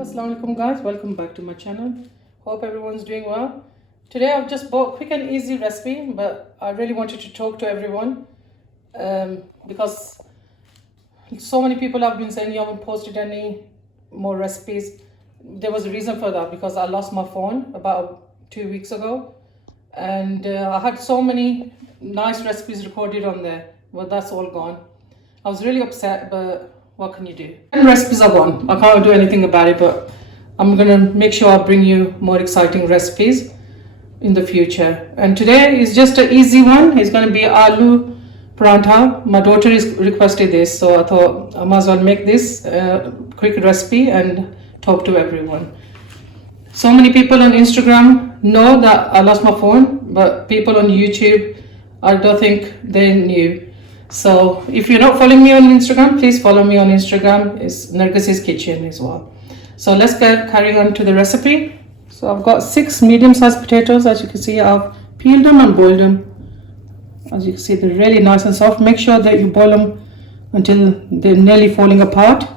Hello, assalamu alaikum guys, welcome back to my channel. Hope everyone's doing well. Today I've just bought a quick and easy recipe, but I really wanted to talk to everyone because so many people have been saying you haven't posted any more recipes. There was a reason for that because I lost my phone about 2 weeks ago, and I had so many nice recipes recorded on there, but that's all gone. I was really upset, but what can you do? And recipes are gone. I can't do anything about it, but I'm gonna make sure I bring you more exciting recipes in the future. And today is just an easy one. It's gonna be aloo paratha. My daughter is requested this, so I thought I might as well make this quick recipe and talk to everyone. So many people on Instagram know that I lost my phone, but people on YouTube, I don't think they knew. So if you're not following me on Instagram, please follow me on Instagram. It's Nargis' kitchen as well. So let's carry on to the recipe. So I've got 6 medium-sized potatoes. As you can see, I've peeled them and boiled them. As you can see, they're really nice and soft. Make sure that you boil them until they're nearly falling apart.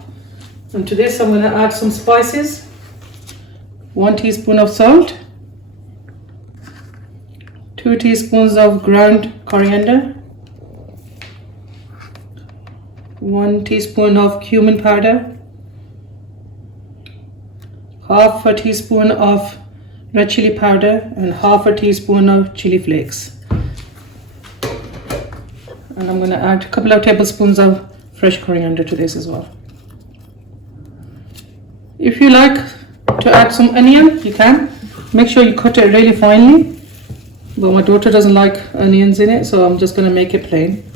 And to this I'm going to add some spices. 1 teaspoon of salt, 2 teaspoons of ground coriander, 1 teaspoon of cumin powder, half a teaspoon of red chilli powder, and half a teaspoon of chilli flakes. And I'm going to add a couple of tablespoons of fresh coriander to this as well. If you like to add some onion, you can. Make sure you cut it really finely, but my daughter doesn't like onions in it, so I'm just going to make it plain.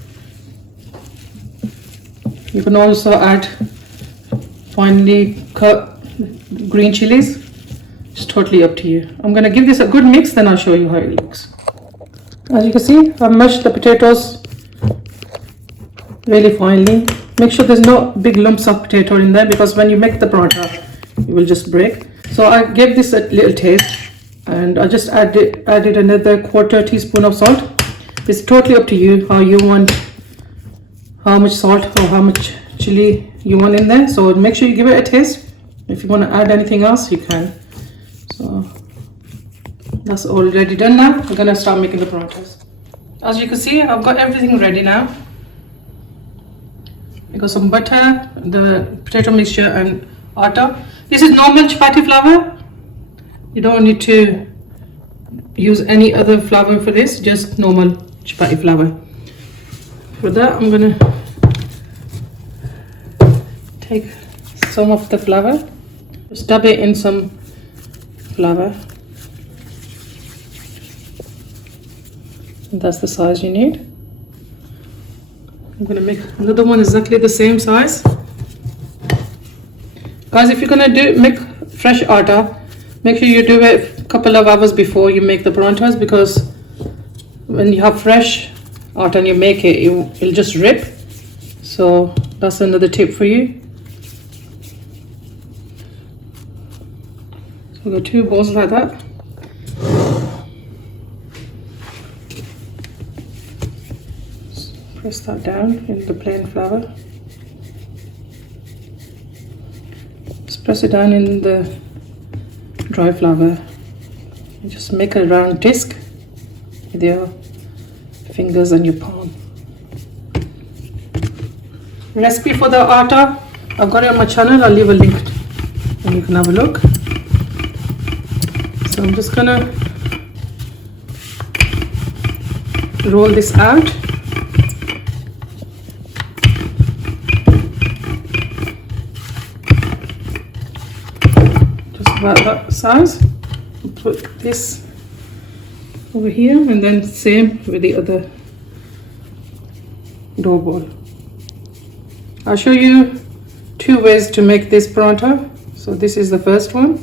You can also add finely cut green chilies. It's totally up to you. I'm going to give this a good mix, then I'll show you how it looks. As you can see, I've mashed the potatoes really finely. Make sure there's no big lumps of potato in there, because when you make the paratha, it will just break. So I gave this a little taste, and I just added another 1/4 teaspoon of salt. It's totally up to you how you want, how much salt or how much chili you want in there. So make sure you give it a taste. If you want to add anything else, you can. So that's already done. Now we're gonna start making the parathas. As you can see, I've got everything ready now. I got some butter, the potato mixture, and atta. This is normal chapati flour. You don't need to use any other flour for this, just normal chapati flour. For that, I'm gonna take some of the flour, just dab it in some flour. That's the size you need. I'm gonna make another one exactly the same size. Guys, if you're gonna make fresh atta, make sure you do it a couple of hours before you make the parathas, because when you have fresh atta and you make it, it'll just rip. So that's another tip for you. So I've got 2 balls like that. Press that down in the plain flour. Just press it down in the dry flour. And just make a round disc with your fingers and your palm. Recipe for the atta, I've got it on my channel. I'll leave a link and you can have a look. So I'm just gonna roll this out. Just about that size. Put this over here, and then same with the other dough ball. I'll show you 2 ways to make this paratha. So this is the first one.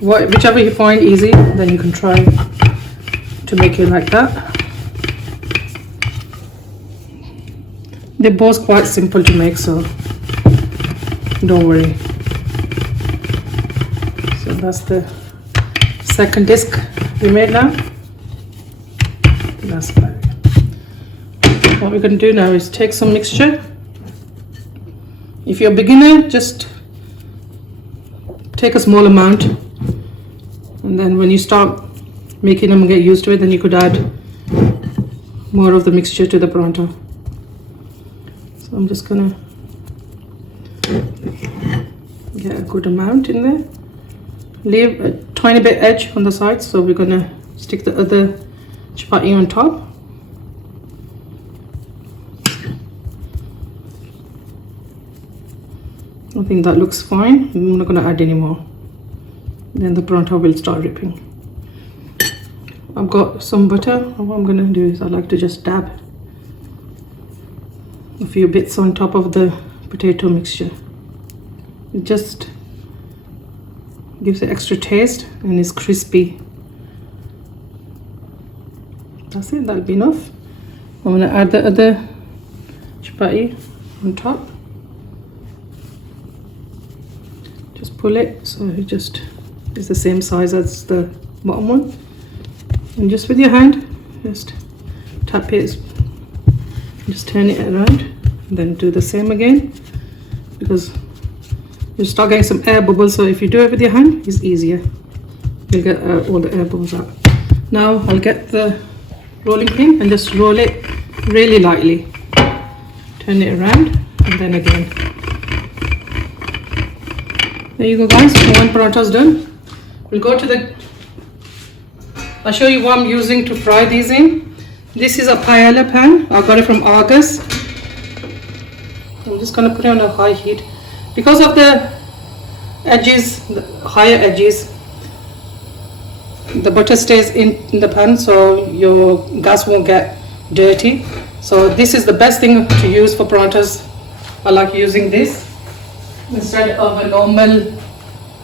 Whichever you find easy, then you can try to make it like that. They're both quite simple to make, so don't worry. So that's the second disc we made now. That's fine. What we're going to do now is take some mixture. If you're a beginner, just take a small amount, and then when you start making them and get used to it, then you could add more of the mixture to the paratha. So I'm just gonna get a good amount in there. Leave a tiny bit edge on the sides, so we're gonna stick the other chapati on top. I think that looks fine. I'm not gonna add any more. Then the paratha will start dripping. I've got some butter. What I'm gonna do is I like to just dab a few bits on top of the potato mixture. It just gives it extra taste and it's crispy. That's it, that'll be enough. I'm gonna add the other chapati on top. Just pull it so it just is the same size as the bottom one. And just with your hand, just tap it, just turn it around, and then do the same again, because you start getting some air bubbles. So if you do it with your hand, it's easier. You'll get all the air bubbles out. Now I'll get the rolling pin and just roll it really lightly. Turn it around and then again. There you go, guys. One paratha is done. We'll go to the. I'll show you what I'm using to fry these in. This is a paella pan. I got it from Nargis. I'm just gonna put it on a high heat. Because of the edges, the higher edges, the butter stays in the pan, so your gas won't get dirty. So this is the best thing to use for parathas. I like using this instead of a normal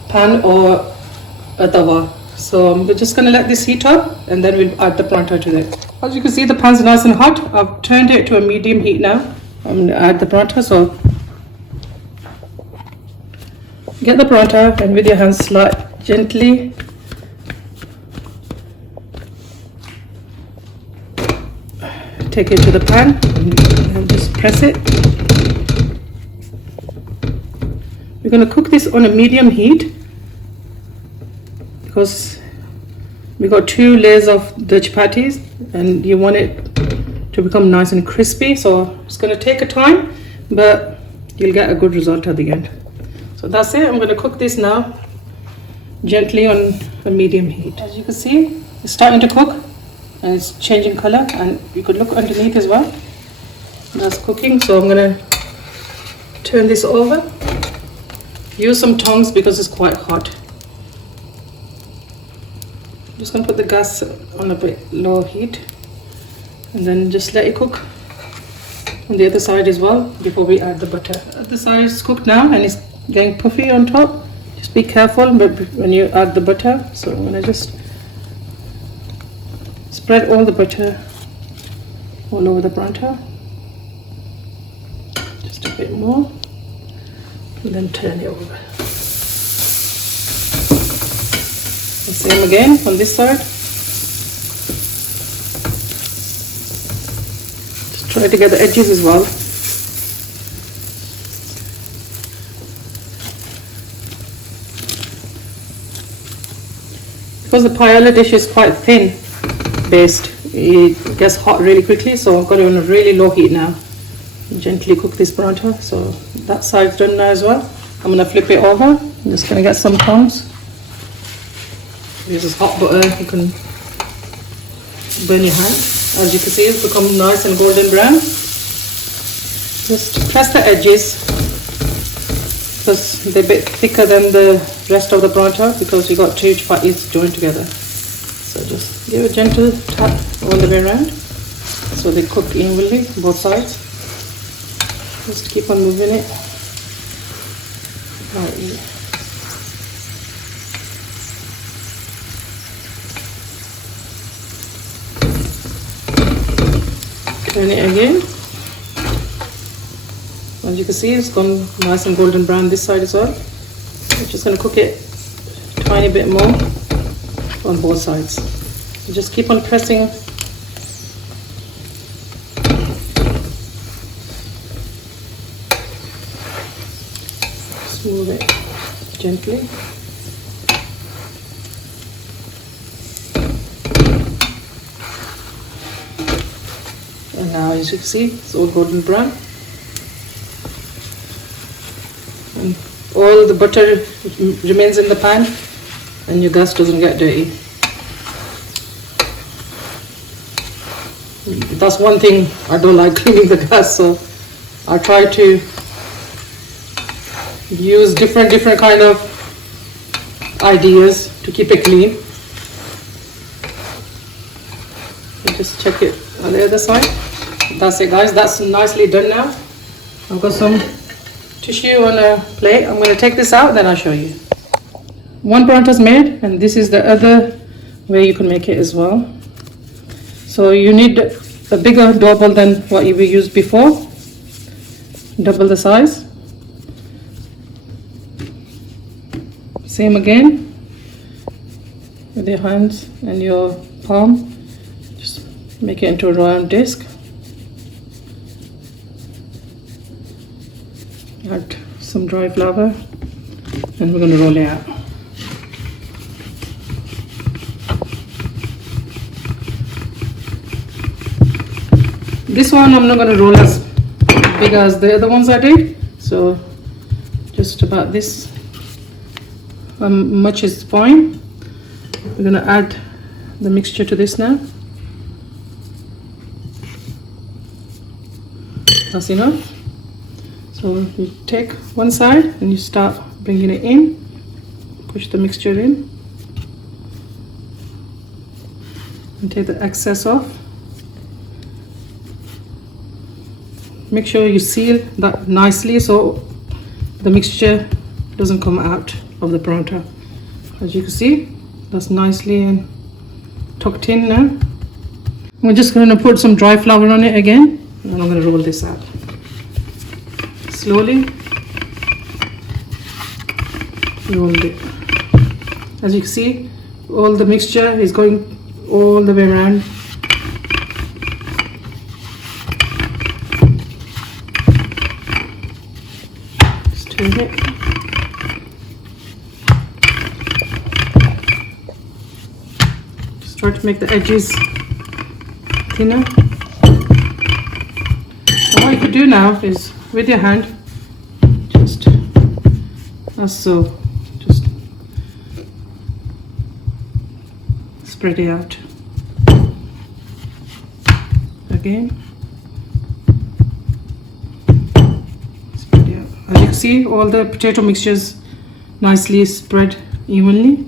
pan or a tawa. So we're just gonna let this heat up and then we'll add the paratha to it. As you can see, the pan's nice and hot. I've turned it to a medium heat now. I'm gonna add the paratha. So get the paratha and with your hands gently take it to the pan and just press it. We're going to cook this on a medium heat because we got 2 layers of the chapatis and you want it to become nice and crispy. So it's going to take a time, but you'll get a good result at the end. So that's it. I'm going to cook this now gently on a medium heat. As you can see, it's starting to cook and it's changing color, and you could look underneath as well. That's cooking. So I'm going to turn this over. Use some tongs because it's quite hot. I'm just going to put the gas on a bit low heat and then just let it cook on the other side as well before we add the butter. The other side is cooked now and it's getting puffy on top. Just be careful when you add the butter. So I'm going to just spread all the butter all over the paratha. Just a bit more. And then turn it over. The same again on this side. Just try to get the edges as well. Because the paella dish is quite thin based, it gets hot really quickly, so I've got it on a really low heat now. Gently cook this paratha. So that side's done now as well. I'm going to flip it over. I'm just going to get some tongs. This is hot butter, you can burn your hand. As you can see, it's become nice and golden brown. Just press the edges because they're a bit thicker than the rest of the paratha because you got 2 chapatis joined together. So just give a gentle tap all the way around so they cook evenly both sides. Just keep on moving it lightly. Turn it again. As you can see, it's gone nice and golden brown this side as well. I'm just going to cook it a tiny bit more on both sides. So just keep on pressing. Smooth it gently. And now as you can see, it's all golden brown. And all the butter remains in the pan and your gas doesn't get dirty. That's one thing I don't like, cleaning the gas, so I try to use different kind of ideas to keep it clean. And just check it on the other side. That's it guys, that's nicely done now. I've got some tissue on a plate. I'm going to take this out, then I'll show you. One paratha's made, and this is the other way you can make it as well. So you need a bigger dough ball than what you used before, double the size. Same again with your hands and your palm, just make it into a round disc. Add some dry flour and we're going to roll it out. This one I'm not going to roll as big as the other ones I did, so just about this much is fine. We're going to add the mixture to this now. That's enough. So you take one side and you start bringing it in, push the mixture in and take the excess off. Make sure you seal that nicely so the mixture doesn't come out of the paratha. As you can see, that's nicely tucked in now. We're just going to put some dry flour on it again, and I'm going to roll this out slowly. Roll it. As you can see, all the mixture is going all the way around. It. Just try to make the edges thinner. So what you could do now is with your hand, just as so, just spread it out again. As you can see, all the potato mixtures nicely spread evenly.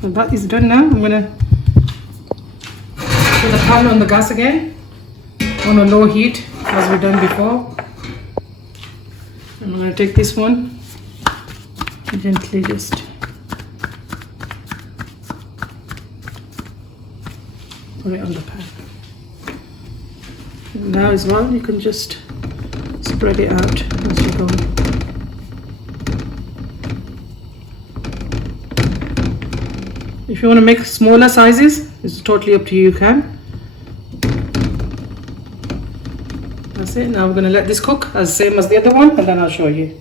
So that is done now. I'm going to put the pan on the gas again on a low heat as we've done before. I'm going to take this one and gently just put it on the pan. Now as well, you can just spread it out as you go. If you want to make smaller sizes, it's totally up to you, you can. That's it. Now we're going to let this cook as same as the other one, and then I'll show you.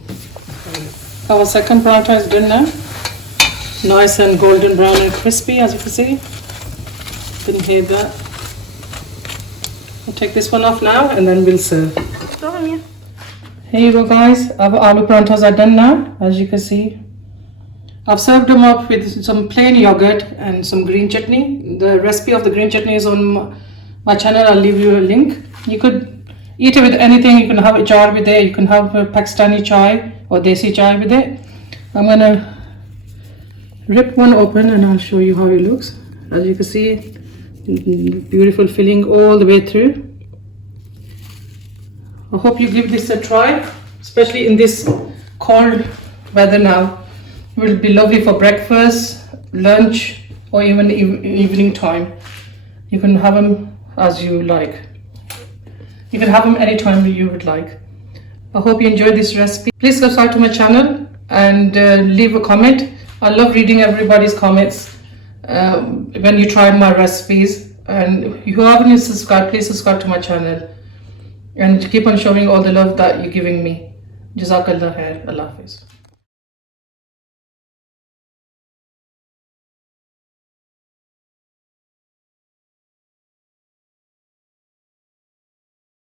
Our second paratha is done now. Nice and golden brown and crispy, as you can see. Didn't hear that. I'll take this one off now and then we'll serve. Here you go guys, our aloo parathas are done now, as you can see. I've served them up with some plain yogurt and some green chutney. The recipe of the green chutney is on my channel, I'll leave you a link. You could eat it with anything, you can have a chai with it, you can have a Pakistani chai or desi chai with it. I'm gonna rip one open and I'll show you how it looks. As you can see, beautiful filling all the way through. I hope you give this a try, especially in this cold weather now. It will be lovely for breakfast, lunch, or even evening time. You can have them as you like. You can have them anytime you would like. I hope you enjoyed this recipe. Please subscribe to my channel and leave a comment. I love reading everybody's comments when you try my recipes. And if you haven't subscribed, please subscribe to my channel. And keep on showing all the love that you're giving me. Jazakallah khair. Allah Hafiz.